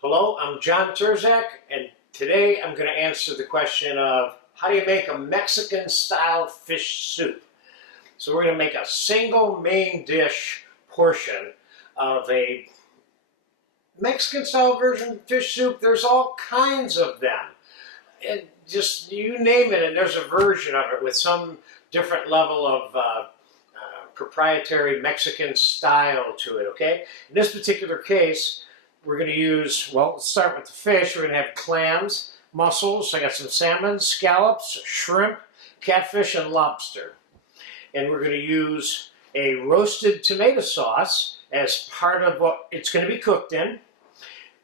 Hello, I'm John Terzak, and today I'm going to answer the question of how do you make a Mexican-style fish soup? So we're going to make a single main dish portion of a Mexican-style version fish soup. There's all kinds of them. And just you name it, and there's a version of it with some different level of proprietary Mexican style to it, okay? In this particular case, we're going to use, well, let's start with the fish. We're going to have clams, mussels. I got some salmon, scallops, shrimp, catfish, and lobster. And we're going to use a roasted tomato sauce as part of what it's going to be cooked in.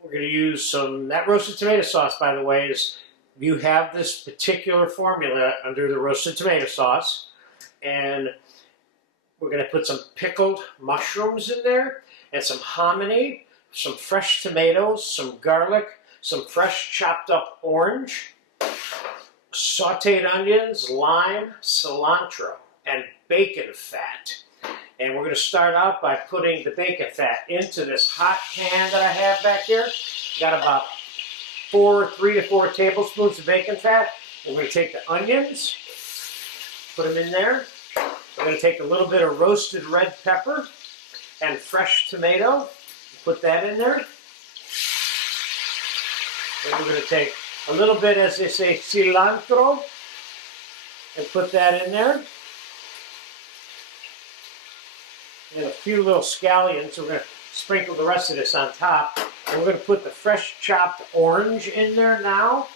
We're going to use that roasted tomato sauce, by the way, is you have this particular formula under the roasted tomato sauce. And we're going to put some pickled mushrooms in there and some hominy, some fresh tomatoes, some garlic, some fresh chopped up orange, sauteed onions, lime, cilantro, and bacon fat. And we're going to start out by putting the bacon fat into this hot pan that I have back here. Got about 3 to 4 tablespoons of bacon fat. And we're going to take the onions, put them in there. We're going to take a little bit of roasted red pepper and fresh tomato. Put that in there. And we're going to take a little bit, as they say, cilantro, and put that in there. And a few little scallions. So we're going to sprinkle the rest of this on top. And we're going to put the fresh chopped orange in there now.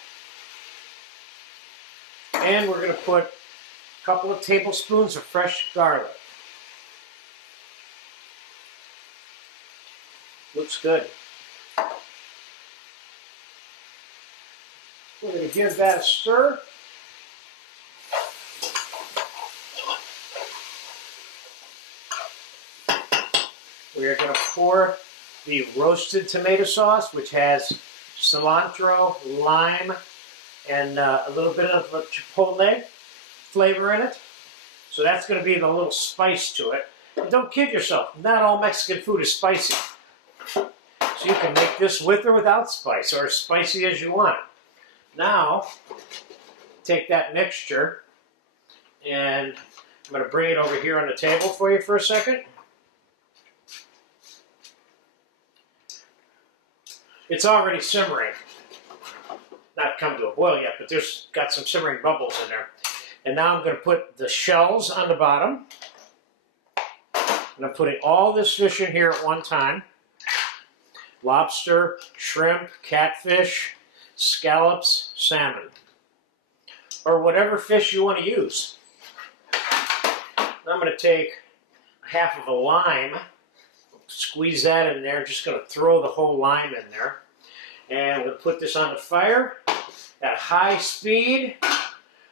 And we're going to put a couple of tablespoons of fresh garlic. Looks good. We're going to give that a stir. We are going to pour the roasted tomato sauce, which has cilantro, lime, and a little bit of a chipotle flavor in it. So that's going to be the little spice to it. And don't kid yourself, not all Mexican food is spicy. So you can make this with or without spice, or as spicy as you want. Now, take that mixture, and I'm going to bring it over here on the table for you for a second. It's already simmering. Not come to a boil yet, but there's got some simmering bubbles in there. And now I'm going to put the shells on the bottom. And I'm putting all this fish in here at one time. Lobster, shrimp, catfish, scallops, salmon, or whatever fish you want to use. Now I'm going to take half of a lime, squeeze that in there, just going to throw the whole lime in there, and I'm going to put this on the fire at high speed,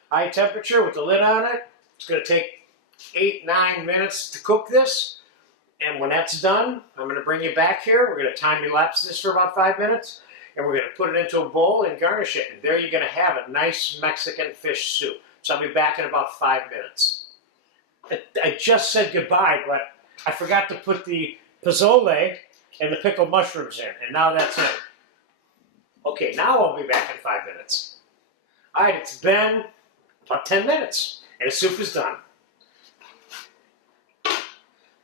high temperature with the lid on it. It's going to take 8-9 minutes to cook this. And when that's done, I'm going to bring you back here. We're going to time-elapse this for about 5 minutes. And we're going to put it into a bowl and garnish it. And there you're going to have a nice Mexican fish soup. So I'll be back in about 5 minutes. I just said goodbye, but I forgot to put the pazole and the pickled mushrooms in. And now that's it. Okay, now I'll be back in 5 minutes. All right, it's been about 10 minutes. And the soup is done.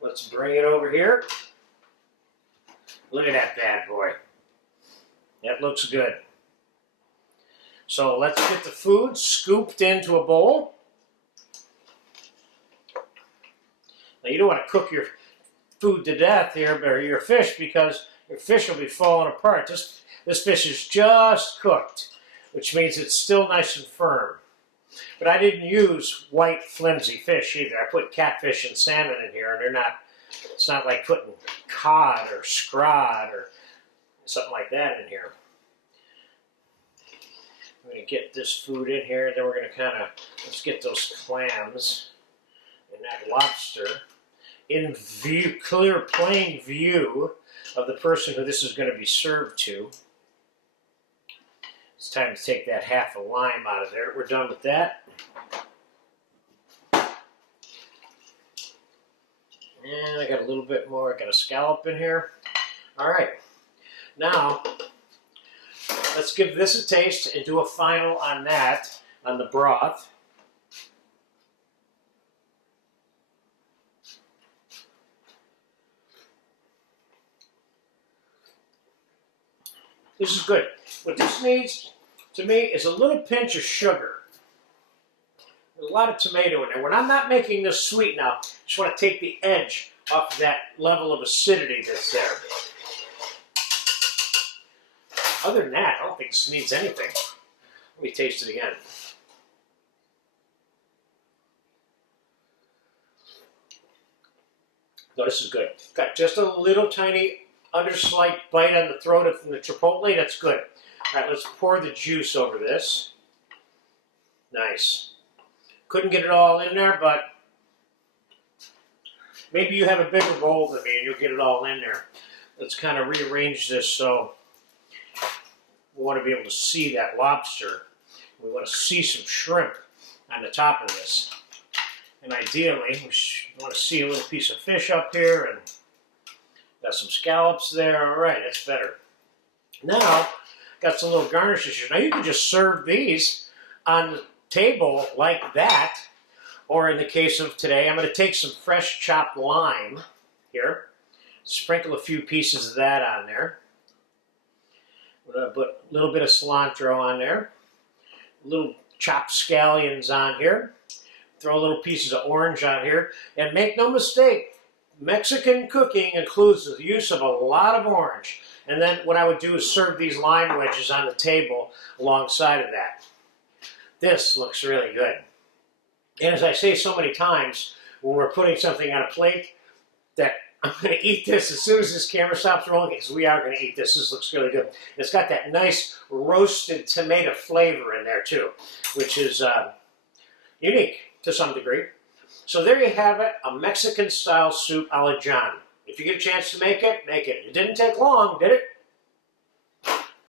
Let's bring it over here. Look at that bad boy. That looks good. So let's get the food scooped into a bowl. Now you don't want to cook your food to death here, or your fish, because your fish will be falling apart. This fish is just cooked, which means it's still nice and firm. But I didn't use white flimsy fish either. I put catfish and salmon in here, and it's not like putting cod or scrod or something like that in here. I'm going to get this food in here, and then we're going to let's get those clams and that lobster in view, clear, plain view of the person who this is going to be served to. It's time to take that half a lime out of there. We're done with that. And I got a little bit more. I got a scallop in here. All right. Now, let's give this a taste and do a final on that, on the broth. This is good. What this needs, to me, is a little pinch of sugar. There's a lot of tomato in there. When I'm not making this sweet now, I just want to take the edge off of that level of acidity that's there. Other than that, I don't think this needs anything. Let me taste it again. No, this is good. Got just a little tiny underslight bite on the throat from the chipotle. That's good. All right, let's pour the juice over this. Nice. Couldn't get it all in there, but maybe you have a bigger bowl than me and you'll get it all in there. Let's kind of rearrange this so we want to be able to see that lobster. We want to see some shrimp on the top of this. And ideally, we want to see a little piece of fish up here and got some scallops there. All right, that's better. Now, got some little garnishes here. Now you can just serve these on the table like that. Or in the case of today, I'm going to take some fresh chopped lime here. Sprinkle a few pieces of that on there. I'm going to put a little bit of cilantro on there. Little chopped scallions on here. Throw little pieces of orange on here. And make no mistake, Mexican cooking includes the use of a lot of orange. And then what I would do is serve these lime wedges on the table alongside of that. This looks really good. And as I say so many times, when we're putting something on a plate, that I'm going to eat this as soon as this camera stops rolling, because we are going to eat this. This looks really good. It's got that nice roasted tomato flavor in there too, which is unique to some degree. So there you have it, a Mexican-style soup a la John. If you get a chance to make it, make it. It didn't take long, did it?